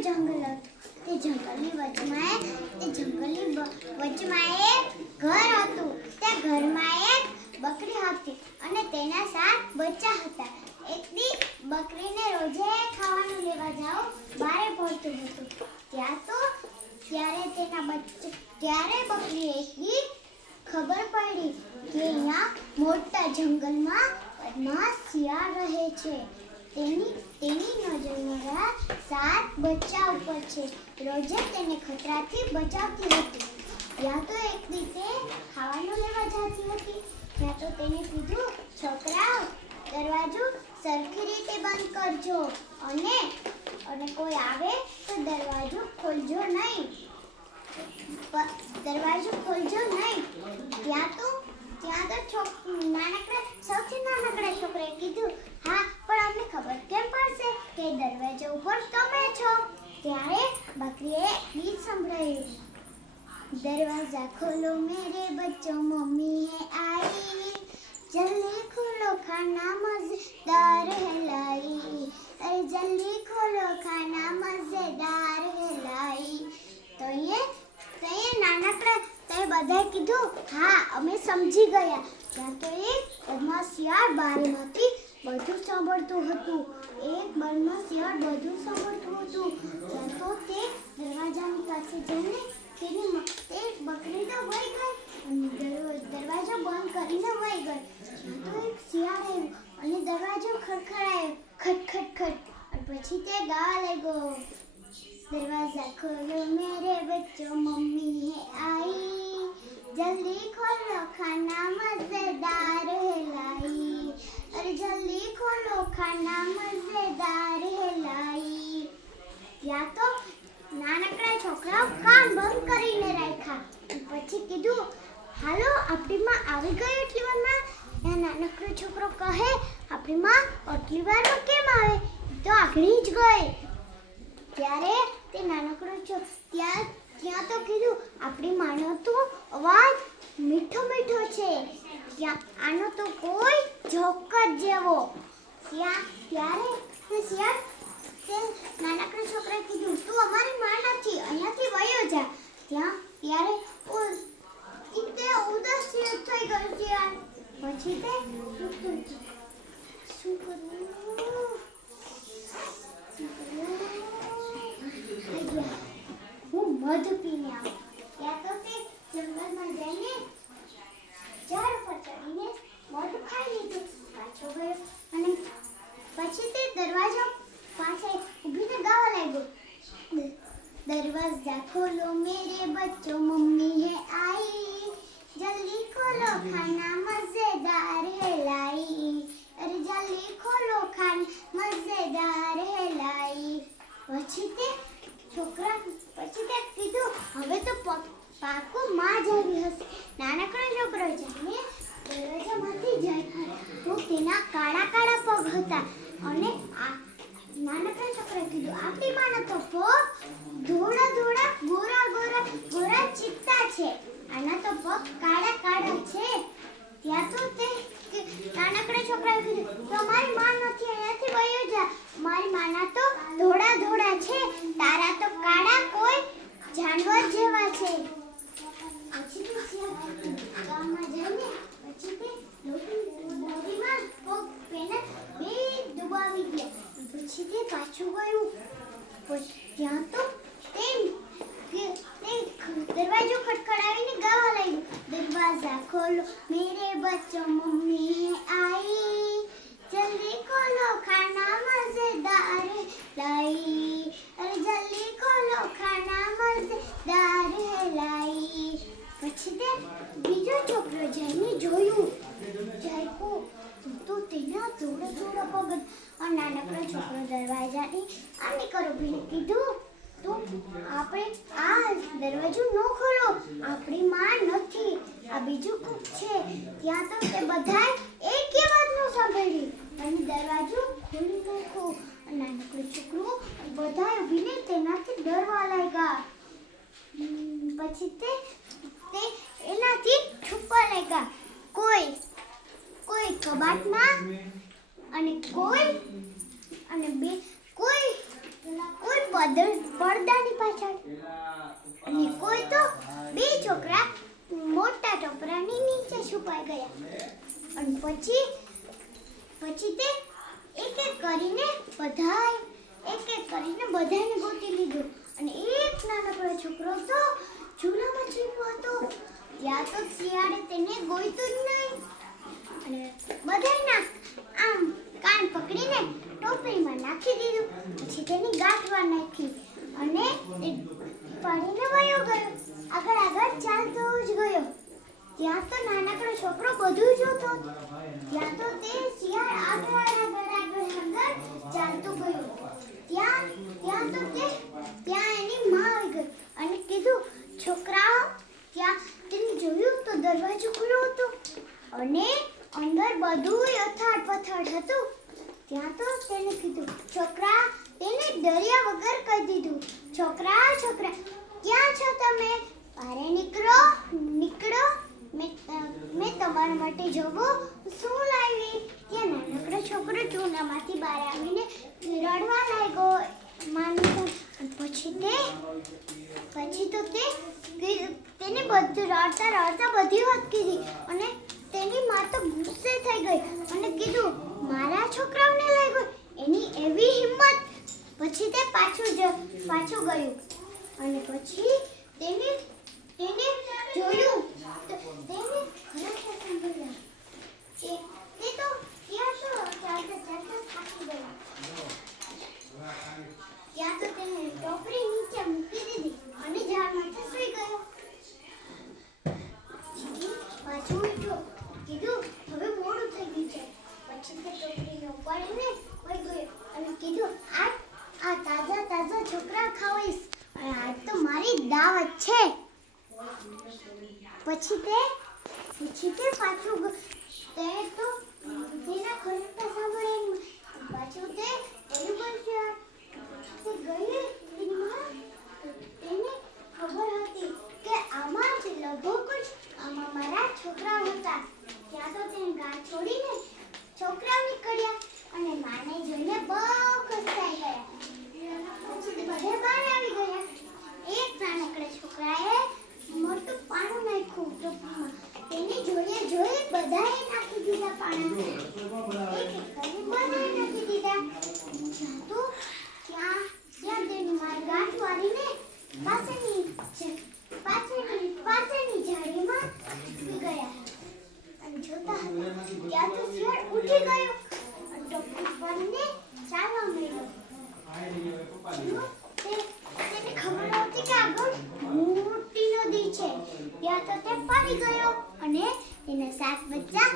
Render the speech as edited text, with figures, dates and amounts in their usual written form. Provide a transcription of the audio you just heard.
મોટું જંગલ હતું. તે જંગલની વચમાં એક ઘર હતું. તે ઘરમાં એક બકરી હતી અને તેના 7 બચ્ચા હતા. એક દી બકરીને રોજે ખાવાનું લેવા જાવ બારે પડતું હતું. ત્યારે બકરીએ એક દી ખબર પડી કે અહીંયા મોટા જંગલમાં બદમાશ શિયાળ રહે છે. તેની નજર 7 બચ્ચા ઉપર છે. રોજે તેને ખતરાથી બચાવતી હતી. ત્યાં તો એક દી તે ખાવાનું લેવા જતી હતી. ત્યાં તો તેને કીધું, છોકરાઓ દરવાજો સરખી રીતે બંધ કરજો અને કોઈ આવે તો દરવાજો ખોલજો નહીં. ત્યાં તો સૌથી નાનકડા છોકરાએ કીધું, હા પણ અમને ખબર કેમ પડશે કે દરવાજા ઉપર તમે છો? ત્યારે બકરીએ ગીત સંભળાવ્યું, दरवाजा खोलो मेरे बच्चों मम्मी है आई, जल्दी खोलो खाना मजेदार है लाई, अरे जल्दी खोलो खाना मजेदार है लाई. તો એ નાનકડા તે બધાએ કીધું, હા અમે સમજી ગયા. ત્યાં તો એક બદમાશ શિયાળ બારીમાંથી બધું સાંભળતું હતું. ત્યાં તો તે દરવાજાની પાસે જઈને તે બકરી તો વહી ગઈ અને દરવાજો બંધ કરીને વહી ગઈ. તો એક શિયાળ આવ્યું અને દરવાજો ખટખડાયો, ખટ ખટ ખટ. અને પછી તે ગાવા લાગ્યો, दरवाजा खोलो मेरे बच्चों मम्मी है आई, जल्दी खोलो खाना मजेदार है लाई, अरे जल्दी खोलो खाना मजेदार है लाई. ત્યાં તો નાનકડા છોકરાઓ કાન બંધ કરીને રાખ્યા. પછી કીધું, હાલો આપણી માં આવી ગઈ એટલી વારમાં. ત્યાં નાનકડો છોકરો કહે, આપણી માં આટલી વારમાં કેમ આવે? તો આગળ જ ગઈ. ત્યારે તે નાનકડો ત્યાં તો કીધું, આપણી માનો તો અવાજ મીઠો મીઠો છે. આનો તો કોઈ જોકર જેવો. ત્યારે તે નાનકડા છોકરાએ કીધું, તું અમારી માં નથી, અહીંયાથી વયો જા. ત્યારે તે ઉદાસ થઈ ગયો છે. પછી તે શું કરવું? હું મધ પીને આવું. ત્યાં તો તે જંગલમાં જઈને ઝાડ પર ચડીને મધ ખાઈ લીધું. પાછો ગયો અને પછી તે દરવાજા પાસે ઊભીને ગાવા લાગ્યો, दरवाजा खोलो मेरे बच्चों मम्मी है आई, जल्दी खोलो खाना मजेदार है लाई, अरे जल्दी खोलो खाना मजेदार है लाई. પછી તે કીધું, હવે તો પાકો માં જ આવી હશે. નાનકડો છોકરો જઈને દરવાજામાંથી જાય તો તેના કાળા કાળા પગ હતા. અને નાનકડા છોકરાએ કીધું, આપણી માનો તો પગ ધોળા ધોળા ગોરા ચિત્તા છે, આના તો પગ કાળા કાળા છે. ત્યાં તો તે નાનકડા છોકરાએ કીધું, તમારી માં નથી, અહીંયાથી વયો જા. મારી માના તો ધોળા છે, તારા તો કાળા કોઈ જાનવર જેવા છે. પછી તે ગામમાં જઈને પછી તે દોરીમાં પગ પેલા બે દબાવી ગયા. પછી તે પાછું ગયું. ત્યાં તો તે દરવાજો ખટખડાવીને ગાવા લાગ્યું, દરવાજા ખોલો મેરે બચ્ચો મમ્મી હે आई, जल्दी खोलो खाना मजेदार लाई, अरे जल्दी खोलो खाना मजेदार है लाई. પછી તે બીજો છોકરો જઈને જોયું, તો તેના થોડા પગ. અને નાનકડો છોકરો દરવાજાની આની કરોભીને કીધું, તો આપણે આ દરવાજો ન ખોલો, આપણી માં નથી, આ બીજું કોક છે. ત્યાં તો તે બધાએ એક વાતનું સાંભળ્યું અને દરવાજો ખોલી નાખ્યો. નાનકડો છોકરો બધા ઊભીને તેનાથી ડરવા લાગ્યા. પછી તે એનાથી છુપવા લાગ્યા. કોઈ કબાટમાં અને કોઈ કરીને બધાને ગોતી લીધું અને એક નાનકડો છોકરો તો ચૂલામાં છીપો હતો. ત્યાં તો શિયાળે તેને ગોઈતું જ નહીં અને બધાના આમ કાન પકડીને ટોપલીમાં નાખી દીધું. પછી તેની ગાંઠવા નાખી અને તે પાડીને વયો ગયો. આગળ ચાલતો જ ગયો. ત્યાં તો નાનકડો છોકરો બધું જોતો. ત્યાં તો તે શિયાળ આગળ ચાલતો ગયો. ત્યાં એની માં આવી ગઈ અને કીધું, છોકરાઓ, ત્યાં તેને જોયું તો દરવાજો ખુલ્લો હતો અને અંદર બધું અથાડ પથાડ હતું. ત્યાં તો તેને કીધું, છોકરા, તેને ડર્યા વગર કહી દીધું, છોકરા, ક્યાં છો તમે? બહાર નીકળો. મેં તમારા માટે જોવું શું લાવી. ત્યાં નાનકડો છોકરો ચૂલામાંથી બહાર આવીને રડવા લાગ્યો. પછી તો તેને બધું રડતા બધી વાત કીધી અને તેની માં તો ગુસ્સે થઈ ગઈ અને કીધું, મારા છોકરાઓને લઈ ગયો. એની એવી હિંમત. પછી તે પાછું ગયું અને પછી તેને જોયું તો તેને ખરેખર સાંભળ્યું કે તે તો ત્યાં ચાલતા થાકી ગયો. ત્યાં તો તેને ટોપલી નીચે મૂકી દીધી અને ઝાડમાંથી સૂઈ ગયો. પાછું ઉઠ્યો. કીધું, હવે મોડું થઈ ગયું છે. પછી તે ટોપલીને ઉપાડીને વહી ગયો અને કીધું, આ તાજા છોકરા ખાવીશ અને આજ તો મારી દાવત છે. પછી તે પાછું તે તો તેના ખરેખર સાંભળે પાછું તે એનું બોલ્યો. તે ગઈ તેની માં. તેને ખબર હતી કે આમાં જ લગભગ આમાં મારા છોકરાઓ હતા. ત્યાં તો તેને ગાંઠ છોડીને છોકરાઓ નીકળ્યા અને માને જોઈને બહુ ખુશ થઈ ગયા. પછી બધે બહાર આવી ગયા. એક નાનકડા છોકરાએ મોટું પાણું નાખ્યું ટોપલીમાં. તેને જોઈ બધાએ નાખી દીધા પાણા. બધાએ નાખી દીધા. ત્યાં તેની મારી ગાંઠ વાળીને પાછળની ઝાડીમાં સૂઈ ગયા અને જોતા હતા. ત્યાં તો શિયાળ ઉઠી ગયો અને ટોપલી પાડીને ચાલવા માંડ્યો. તેને ખબર નહોતી કે આગળ મોટી નદી છે. ત્યાં તો તે પડી ગયો અને તેના 7 બચ્ચા